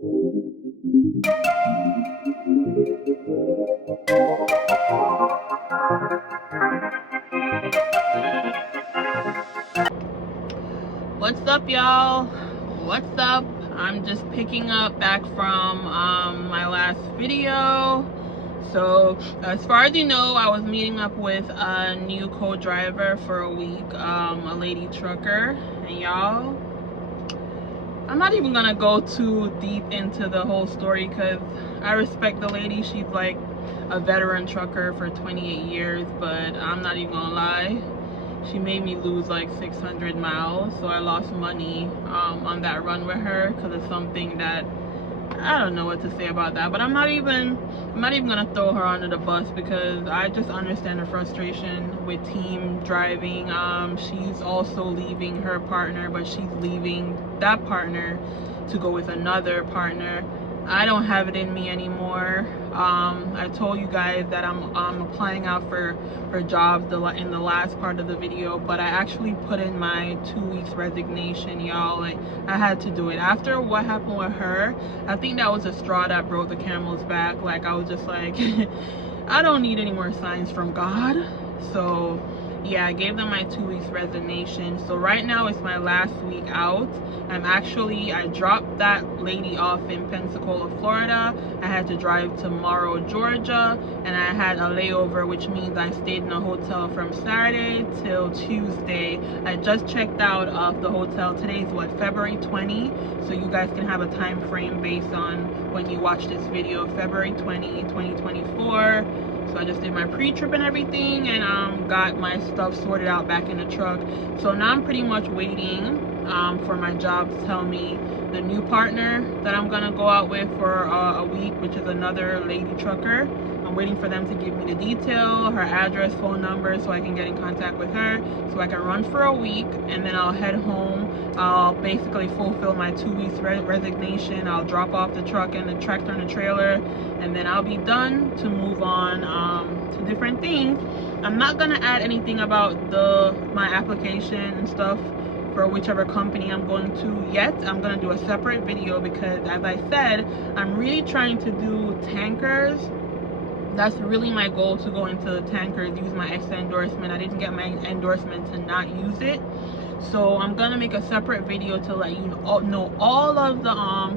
What's up, y'all? What's up? I'm just picking up back from my last video. So as far as you know, I was meeting up with a new co-driver for a week, a lady trucker. And y'all, I'm not even gonna go too deep into the whole story because I respect the lady. She's like a veteran trucker for 28 years, but I'm not even gonna lie, she made me lose like 600 miles. So I lost money on that run with her because of something that I don't know what to say about that. But I'm not even gonna throw her under the bus because I just understand the frustration with team driving. She's also leaving her partner, but she's leaving that partner to go with another partner. I don't have it in me anymore. I told you guys that I'm applying out for jobs in the last part of the video, but I actually put in my 2 weeks resignation, y'all. Like, I had to do it after what happened with her. I think that was a straw that broke the camel's back. Like, I was just like I don't need any more signs from God. So yeah, I gave them my 2 weeks resignation. So right now it's my last week out. I dropped that lady off in Pensacola, Florida. I had to drive to Morrow, Georgia, and I had a layover, which means I stayed in a hotel from Saturday till Tuesday. I just checked out of the hotel. Today's what, February 20, so you guys can have a time frame based on when you watch this video. February 20, 2024. So I just did my pre-trip and everything, and got my stuff sorted out back in the truck. So now I'm pretty much waiting for my job to tell me the new partner that I'm gonna go out with for a week, which is another lady trucker. I'm waiting for them to give me the detail, her address, phone number, so I can get in contact with her, so I can run for a week, and then I'll head home. I'll basically fulfill my 2 weeks resignation. I'll drop off the truck and the tractor and the trailer, and then I'll be done to move on to different things. I'm not gonna add anything about my application and stuff for whichever company I'm going to yet. I'm gonna do a separate video because, as I said, I'm really trying to do tankers. That's really my goal, to go into tankers, use my extra endorsement. I didn't get my endorsement to not use it. So I'm gonna make a separate video to let you know all of the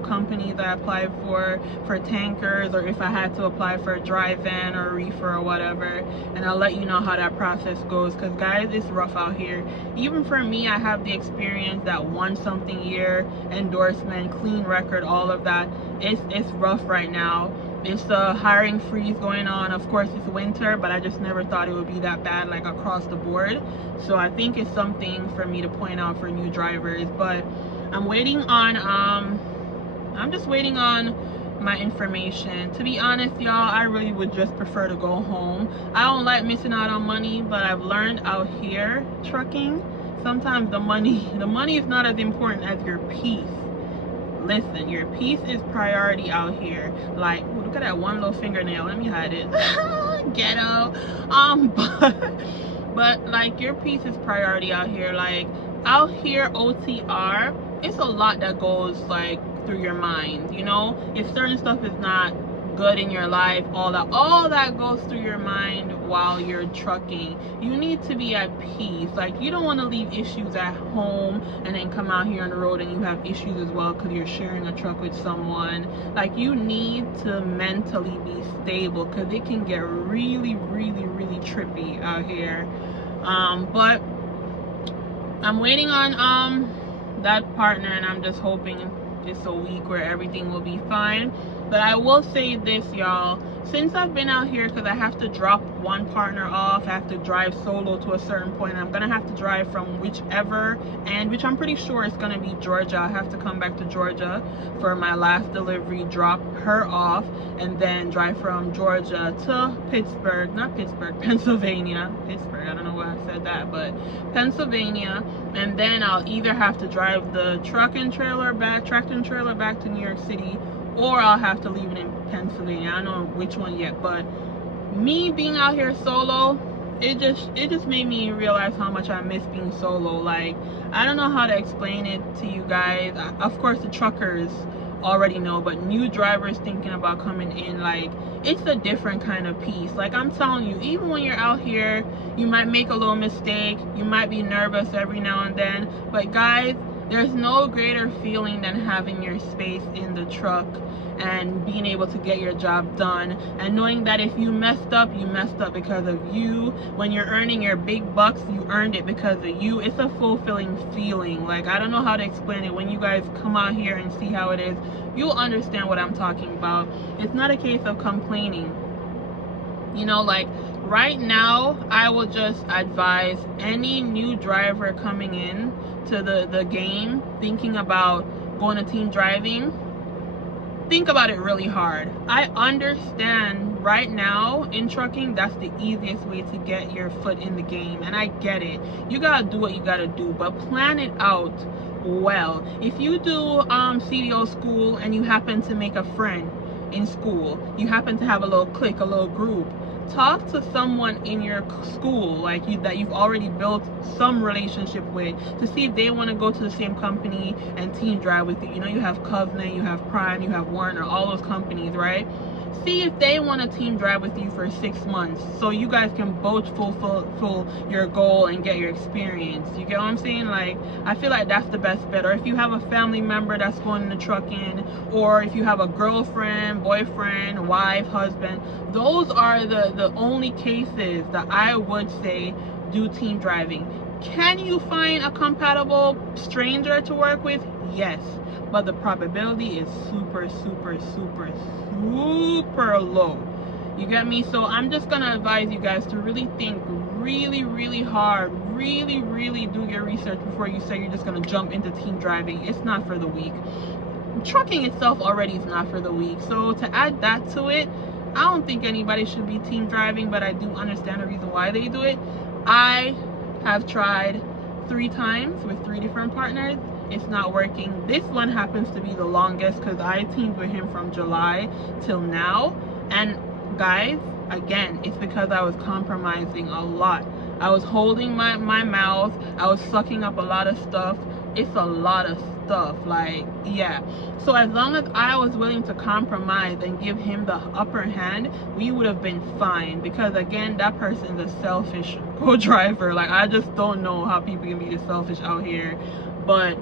companies I applied for tankers, or if I had to apply for a dry van or reefer or whatever, and I'll let you know how that process goes. Because guys, it's rough out here. Even for me, I have the experience, that 1-something year endorsement, clean record, all of that. It's rough right now. It's a hiring freeze going on. Of course, it's winter, but I just never thought it would be that bad, like across the board. So I think it's something for me to point out for new drivers. But I'm waiting on I'm just waiting on my information. To be honest, y'all, I really would just prefer to go home. I don't like missing out on money, but I've learned out here trucking, sometimes the money is not as important as your peace. Listen, your peace is priority out here. Like, ooh, look at that one little fingernail. Let me hide it. Ghetto. But like, your peace is priority out here. Like, out here, OTR, it's a lot that goes like through your mind, you know. If certain stuff is not good in your life, all that goes through your mind while you're trucking. You need to be at peace. Like, you don't want to leave issues at home and then come out here on the road and you have issues as well because you're sharing a truck with someone. Like, you need to mentally be stable because it can get really, really, really trippy out here. But I'm waiting on that partner, and I'm just hoping it's a week where everything will be fine. But I will say this, y'all, since I've been out here, because I have to drop one partner off, I have to drive solo to a certain point. I'm gonna have to drive from whichever end, which I'm pretty sure it's gonna be Georgia. I have to come back to Georgia for my last delivery, drop her off, and then drive from Georgia to Pennsylvania. Pittsburgh, I don't know why I said that, but Pennsylvania. And then I'll either have to drive the tractor and trailer back to New York City, or I'll have to leave it in Pennsylvania. I don't know which one yet, but me being out here solo, it just made me realize how much I miss being solo. Like, I don't know how to explain it to you guys. Of course, the truckers already know, but new drivers thinking about coming in, like, it's a different kind of peace. Like, I'm telling you, even when you're out here, you might make a little mistake, you might be nervous every now and then, but guys, there's no greater feeling than having your space in the truck and being able to get your job done, and knowing that if you messed up, you messed up because of you. When you're earning your big bucks, you earned it because of you. It's a fulfilling feeling. Like, I don't know how to explain it. When you guys come out here and see how it is, you'll understand what I'm talking about. It's not a case of complaining. You know, like right now, I will just advise any new driver coming in to the game thinking about going to team driving, think about it really hard. I understand right now in trucking, that's the easiest way to get your foot in the game, and I get it. You gotta do what you gotta do, but plan it out well. If you do CDO school and you happen to make a friend in school, you happen to have a little clique, a little group, talk to someone in your school like that you've already built some relationship with, to see if they want to go to the same company and team drive with you. You know, you have Covenant, you have Prime, you have Werner, all those companies, right? See if they want to team drive with you for 6 months, so you guys can both fulfill your goal and get your experience. You get what I'm saying? Like, I feel like that's the best bet. Or if you have a family member that's going into trucking, or if you have a girlfriend, boyfriend, wife, husband, those are the only cases that I would say do team driving. Can you find a compatible stranger to work with? Yes, but the probability is super low. You get me? So I'm just gonna advise you guys to really think really hard, really do your research before you say you're just gonna jump into team driving. It's not for the weak. Trucking itself already is not for the weak, so to add that to it, I don't think anybody should be team driving, but I do understand the reason why they do it. I have tried 3 times with 3 different partners. It's not working. This one happens to be the longest because I teamed with him from July till now. And guys, again, it's because I was compromising a lot. I was holding my mouth. I was sucking up a lot of stuff. It's a lot of stuff, like, yeah. So as long as I was willing to compromise and give him the upper hand, we would have been fine. Because again, that person's a selfish co-driver. Like, I just don't know how people can be this selfish out here. But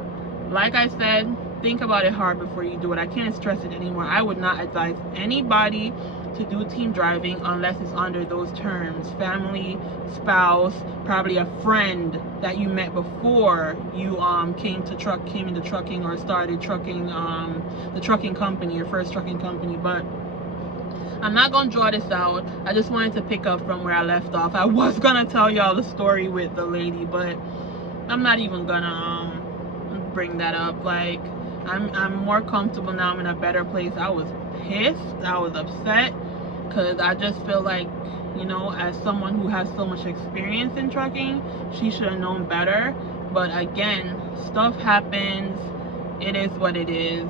like I said, think about it hard before you do it. I can't stress it anymore. I would not advise anybody to do team driving unless it's under those terms: family, spouse, probably a friend that you met before you came into trucking or started trucking, the trucking company, your first trucking company. But I'm not gonna draw this out. I just wanted to pick up from where I left off. I was gonna tell y'all the story with the lady, but I'm not even gonna bring that up. Like, I'm more comfortable now. I'm in a better place. I was pissed, I was upset, because I just feel like, you know, as someone who has so much experience in trucking, she should have known better. But again, stuff happens. It is what it is.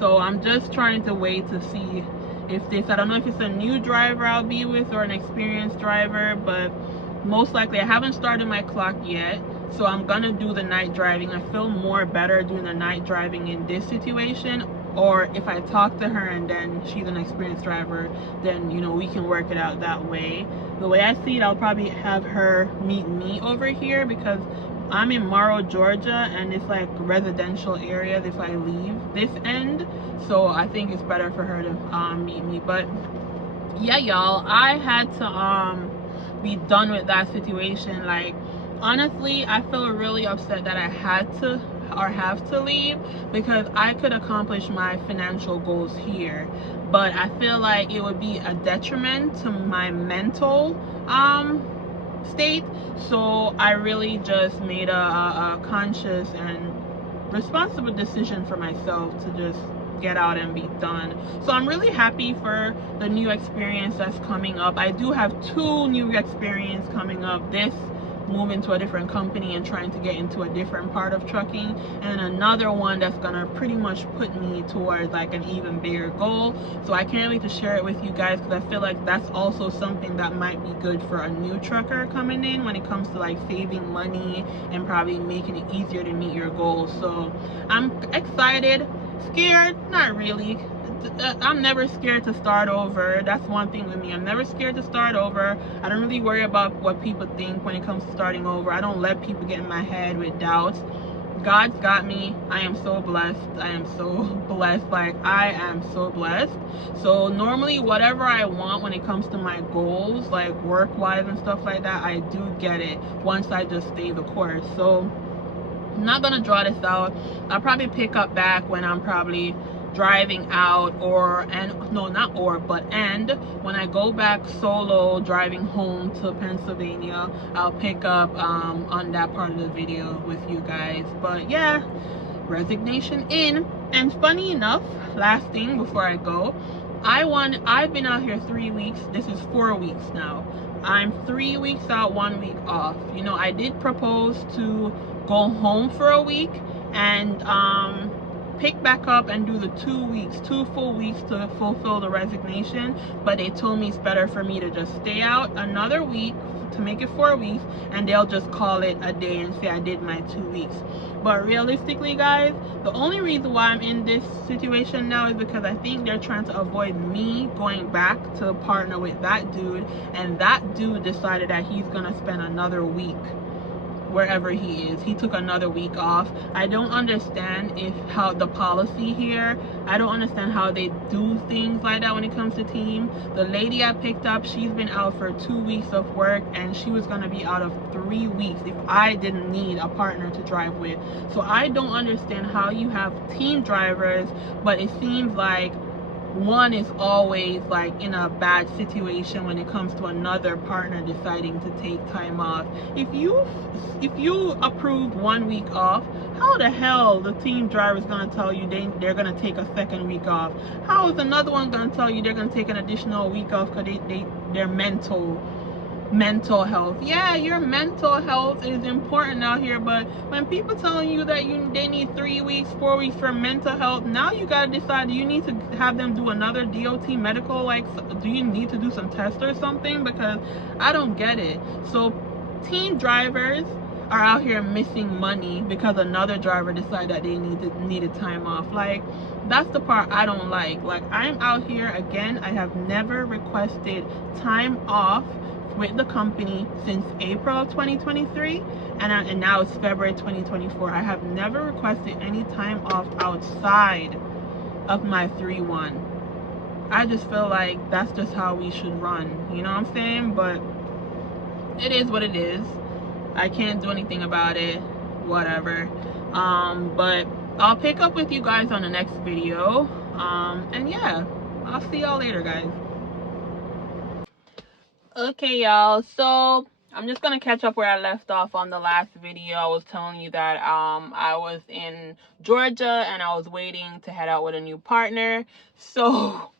So I'm just trying to wait to see if this, I don't know if it's a new driver I'll be with or an experienced driver, but most likely I haven't started my clock yet. So I'm gonna do the night driving. I feel more better doing the night driving in this situation. Or if I talk to her and then she's an experienced driver, then, you know, we can work it out that way. The way I see it, I'll probably have her meet me over here because I'm in Morrow, Georgia, and it's like residential areas if I leave this end. So I think it's better for her to meet me. But yeah, y'all, I had to be done with that situation. Like, honestly, I feel really upset that I had to or have to leave, because I could accomplish my financial goals here, but I feel like it would be a detriment to my mental state. So I really just made a conscious and responsible decision for myself to just get out and be done. So I'm really happy for the new experience that's coming up. I do have 2 new experience coming up: this moving to a different company and trying to get into a different part of trucking, and another one that's gonna pretty much put me towards like an even bigger goal. So I can't wait to share it with you guys, because I feel like that's also something that might be good for a new trucker coming in when it comes to like saving money and probably making it easier to meet your goals. So I'm excited. Scared? Not really. I'm never scared to start over. That's one thing with me. I'm never scared to start over. I don't really worry about what people think when it comes to starting over. I don't let people get in my head with doubts. God's got me. I am so blessed. I am so blessed. Like, I am so blessed. So normally whatever I want when it comes to my goals, like work-wise and stuff like that, I do get it once I just stay the course. So I'm not gonna draw this out. I'll probably pick up back when I'm probably driving out, and when I go back solo driving home to Pennsylvania, I'll pick up on that part of the video with you guys. But yeah, resignation in. And funny enough, last thing before I go, I've been out here 3 weeks. This is 4 weeks now. I'm 3 weeks out, 1 week off. You know, I did propose to go home for a week and pick back up and do the 2 full weeks to fulfill the resignation, but they told me it's better for me to just stay out another week to make it 4 weeks, and they'll just call it a day and say I did my 2 weeks. But realistically, guys, the only reason why I'm in this situation now is because I think they're trying to avoid me going back to partner with that dude, and that dude decided that he's gonna spend another week wherever he is. He took another week off. I don't understand how the policy here, I don't understand how they do things like that when it comes to team. The lady I picked up, she's been out for 2 weeks of work, and she was going to be out of 3 weeks if I didn't need a partner to drive with. So I don't understand how you have team drivers, but it seems like one is always like in a bad situation when it comes to another partner deciding to take time off. If you approved 1 week off, how the hell the team driver is going to tell you they're going to take a second week off? How is another one going to tell you they're going to take an additional week off because they're mental health? Yeah, your mental health is important out here, but when people telling you that they need 3 weeks, 4 weeks for mental health, now you got to decide, do you need to have them do another DOT medical? Like, do you need to do some tests or something? Because I don't get it. So team drivers are out here missing money because another driver decided that they needed time off. Like, that's the part I don't like. Like, I'm out here, again, I have never requested time off with the company since April of 2023, and now it's February 2024. I have never requested any time off outside of my 3-1. I just feel like that's just how we should run, you know what I'm saying? But it is what it is. I can't do anything about it, whatever. But I'll pick up with you guys on the next video, and yeah, I'll see y'all later, guys. Okay, y'all, so I'm just gonna catch up where I left off on the last video. I was telling you that I was in Georgia and I was waiting to head out with a new partner. So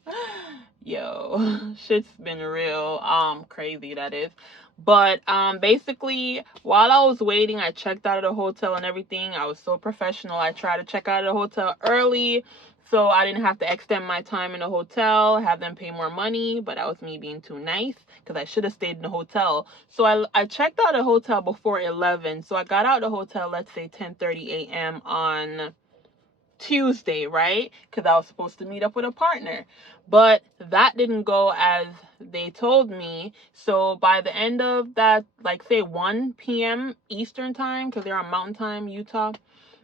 yo, shit's been real crazy, that is. But basically, while I was waiting, I checked out of the hotel and everything. I was so professional. I tried to check out of the hotel early, so I didn't have to extend my time in the hotel, have them pay more money. But that was me being too nice, because I should have stayed in the hotel. So I checked out the hotel before 11. So I got out the hotel, let's say 10:30 a.m. on Tuesday, right? Because I was supposed to meet up with a partner. But that didn't go as they told me. So by the end of that, like say 1 p.m. Eastern time, because they're on Mountain Time, Utah,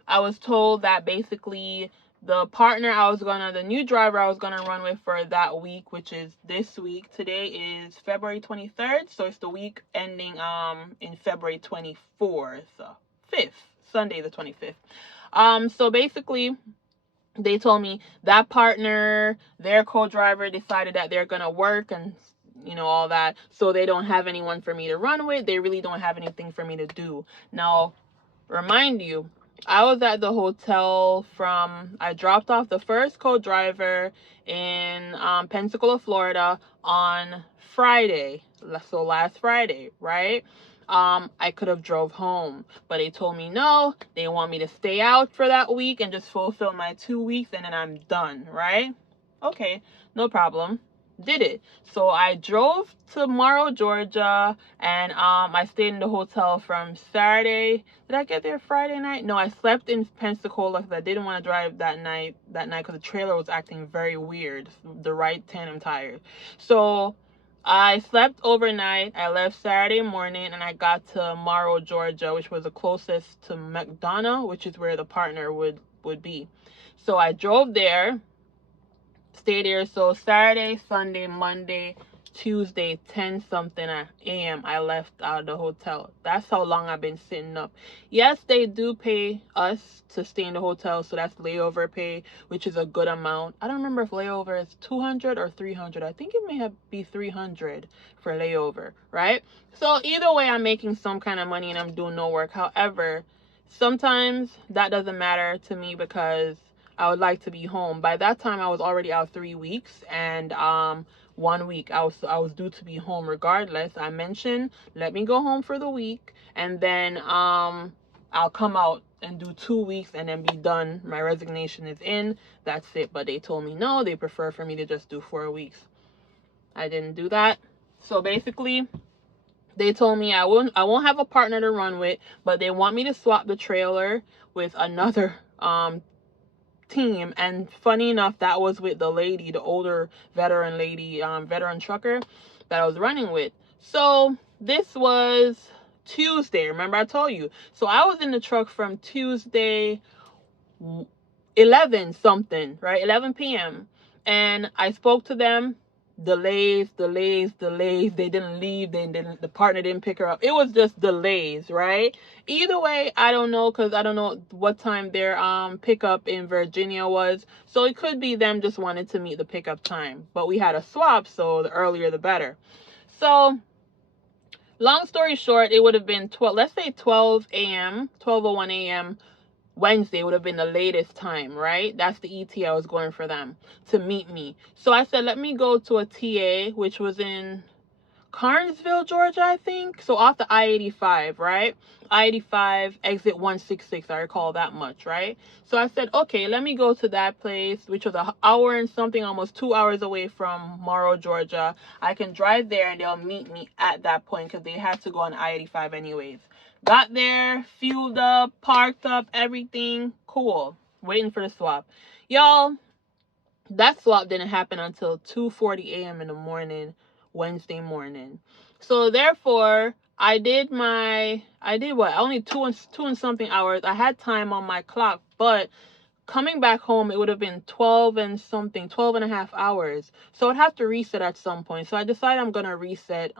I was told that basically the partner the new driver I was gonna run with for that week, which is this week. Today is February 23rd, so it's the week ending in February 24th, 5th, Sunday the 25th. So basically, they told me that partner, their co-driver, decided that they're gonna work and all that, so they don't have anyone for me to run with. They really don't have anything for me to do. Now, remind you, I was at the hotel I dropped off the first co-driver in Pensacola, Florida on Friday. So last Friday, right? I could have drove home, but they told me no, they want me to stay out for that week and just fulfill my 2 weeks, and then I'm done, right? Okay, no problem. did it. So I drove to Morrow, Georgia, and I stayed in the hotel from Saturday. Did I get there Friday night? No, I slept in Pensacola because I didn't want to drive that night because the trailer was acting very weird. The right tandem tires. So I slept overnight. I left Saturday morning and I got to Morrow, Georgia, which was the closest to McDonough, which is where the partner would be. So I drove there, stayed there. So Saturday, Sunday, Monday, Tuesday, 10 something a.m. I left out of the hotel. That's how long I've been sitting up. Yes, they do pay us to stay in the hotel, so that's layover pay, which is a good amount. I don't remember if layover is 200 or 300. I think it may have be 300 for layover, right? So either way, I'm making some kind of money and I'm doing no work. However, sometimes that doesn't matter to me because I would like to be home. By that time, I was already out 3 weeks, and 1 week I was due to be home regardless. I mentioned, let me go home for the week, and then I'll come out and do 2 weeks and then be done. My resignation is in. That's it. But they told me no, they prefer for me to just do 4 weeks. I didn't do that. So basically, they told me I won't have a partner to run with, but they want me to swap the trailer with another team. And funny enough, that was with the lady, the older veteran lady, veteran trucker that I was running with. So this was Tuesday. Remember I told you. So I was in the truck from Tuesday 11 something, right? 11 p.m. And I spoke to them. Delays. They didn't leave. The partner didn't pick her up. It was just delays, right? Either way, I don't know, because I don't know what time their pickup in Virginia was. So it could be them just wanted to meet the pickup time. But we had a swap, so the earlier the better. So long story short, it would have been 12, let's say 12 a.m., 12:01 a.m. Wednesday would have been the latest time, right? That's the ETA I was going for them to meet me. So I said, let me go to a TA, which was in Carnesville, Georgia, I think. So off the I-85, right? I-85, exit 166, I recall that much, right? So I said, okay, let me go to that place, which was an hour and something, almost 2 hours away from Morrow, Georgia. I can drive there and they'll meet me at that point because they had to go on I-85 anyways. Got there, fueled up, parked up, everything. Cool. Waiting for the swap. Y'all, that swap didn't happen until 2:40 a.m. in the morning, Wednesday morning. So therefore, I did what? Only two and something hours. I had time on my clock, but coming back home, it would have been 12 and something, 12 and a half hours. So I'd have to reset at some point. So I decided I'm going to reset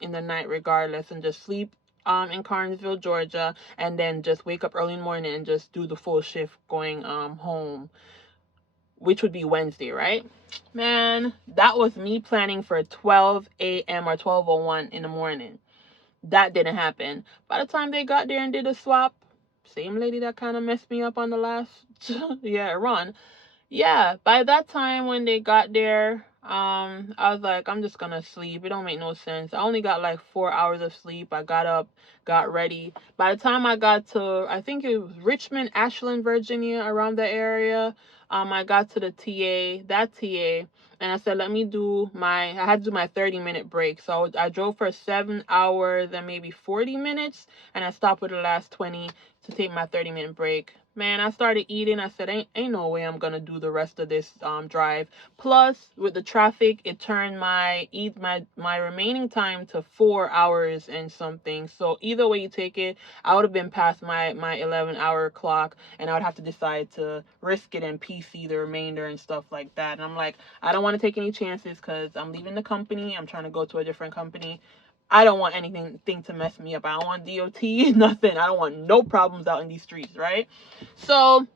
in the night regardless and just sleep in Carnesville, Georgia, and then just wake up early in the morning and just do the full shift going home, which would be Wednesday, right? Man, that was me planning for 12 a.m. or 12:01 in the morning. That didn't happen. By the time they got there and did a swap, same lady that kind of messed me up on the last run. Yeah, by that time when they got there, I was like, I'm just gonna sleep. It don't make no sense. I only got like 4 hours of sleep. I got up, got ready. By the time I got to, I think it was Richmond, Ashland, Virginia, around the area, I got to the TA, and I said, let me I had to do my 30-minute break. So I drove for 7 hours and maybe 40 minutes, and I stopped with the last 20 to take my 30-minute break. Man, I started eating. I said, ain't no way I'm gonna do the rest of this drive. Plus, with the traffic, it turned my remaining time to 4 hours and something. So either way you take it, I would have been past my 11-hour clock, and I would have to decide to risk it and PC the remainder and stuff like that. And I'm like, I don't want to take any chances because I'm leaving the company. I'm trying to go to a different company. I don't want anything to mess me up. I don't want DOT, nothing. I don't want no problems out in these streets, right? So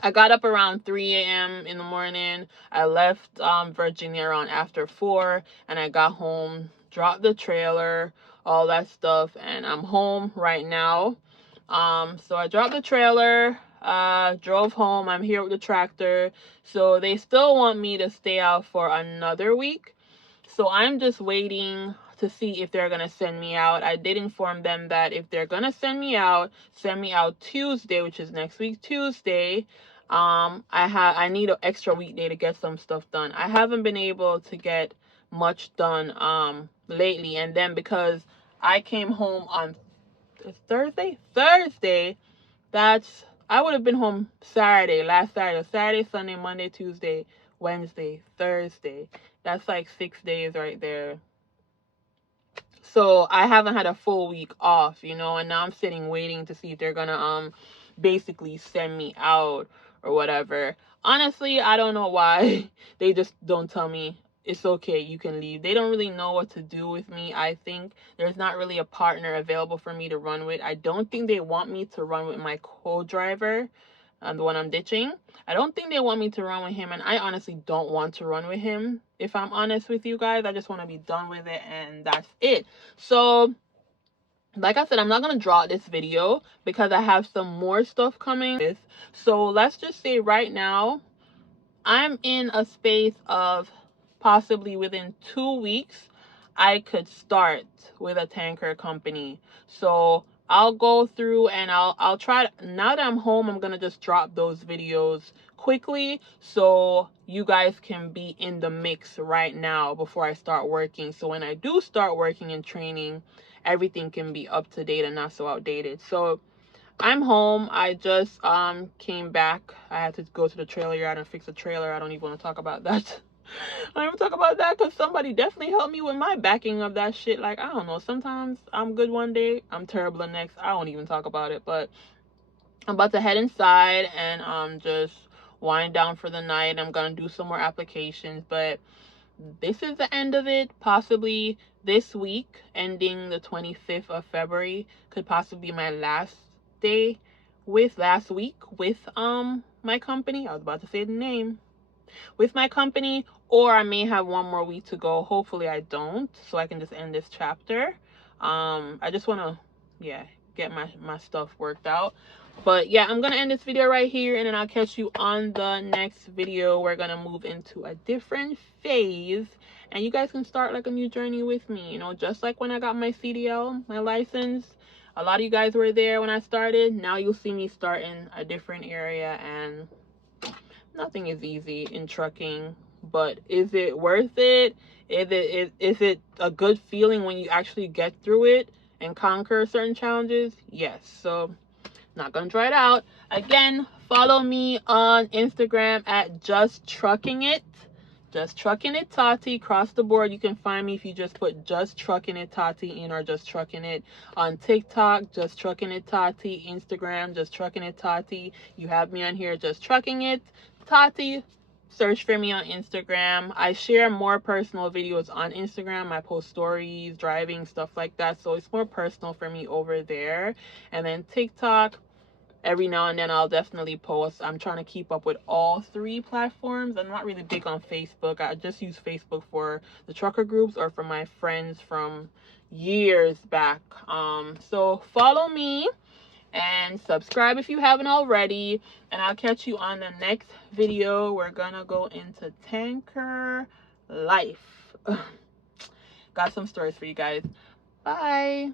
I got up around 3 a.m. in the morning. I left Virginia around after 4, and I got home, dropped the trailer, all that stuff, and I'm home right now. So I dropped the trailer, drove home. I'm here with the tractor. So they still want me to stay out for another week. So I'm just waiting to see if they're going to send me out. I did inform them that if they're going to send me out Tuesday, which is next week Tuesday. I need an extra weekday to get some stuff done. I haven't been able to get much done lately, and then because I came home on Thursday, that's I would have been home last Saturday, Sunday, Monday, Tuesday, Wednesday, Thursday. That's like 6 days right there. So I haven't had a full week off, you know, and now I'm sitting waiting to see if they're gonna basically send me out or whatever. Honestly, I don't know why they just don't tell me it's okay, you can leave. They don't really know what to do with me. I think there's not really a partner available for me to run with. I don't think they want me to run with my co-driver, the one I'm ditching. I don't think they want me to run with him, and I honestly don't want to run with him. If I'm honest with you guys, I just want to be done with it, and that's it. So like I said, I'm not going to draw this video because I have some more stuff coming. So let's just say right now, I'm in a space of possibly within 2 weeks, I could start with a tanker company. So I'll go through and I'll try now that I'm home, I'm gonna just drop those videos quickly so you guys can be in the mix right now before I start working. So when I do start working and training, everything can be up to date and not so outdated. So I'm home. I just came back. I had to go to the trailer yard and fix a trailer. I don't even want to talk about that. I don't even talk about that because somebody definitely helped me with my backing of that shit. Like, I don't know. Sometimes I'm good one day, I'm terrible the next. I won't even talk about it. But I'm about to head inside and just wind down for the night. I'm gonna do some more applications, but this is the end of it. Possibly this week, ending the 25th of February, could possibly be my last day last week with my company. I was about to say the name. With my company, or I may have one more week to go. Hopefully I don't, so I can just end this chapter. I just want to get my stuff worked out. But yeah, I'm gonna end this video right here, and then I'll catch you on the next video. We're gonna move into a different phase, and you guys can start like a new journey with me, you know, just like when I got my CDL, my license. A lot of you guys were there when I started. Now you'll see me start in a different area, and nothing is easy in trucking, but is it worth it? Is it a good feeling when you actually get through it and conquer certain challenges? Yes. So not gonna try it out. Again, follow me on Instagram at Just Trucking It Tati. Across the board, you can find me if you just put Just Trucking It Tati in, or Just Trucking It on TikTok, Just Trucking It Tati, Instagram, Just Trucking It Tati. You have me on here, Just Trucking It Tati. Search for me on Instagram. I share more personal videos on Instagram. I post stories, driving, stuff like that, so it's more personal for me over there. And then TikTok, every now and then I'll definitely post. I'm trying to keep up with all 3 platforms. I'm not really big on Facebook. I just use Facebook for the trucker groups or for my friends from years back. So follow me and subscribe if you haven't already, and I'll catch you on the next video. We're gonna go into tanker life. Got some stories for you guys. Bye.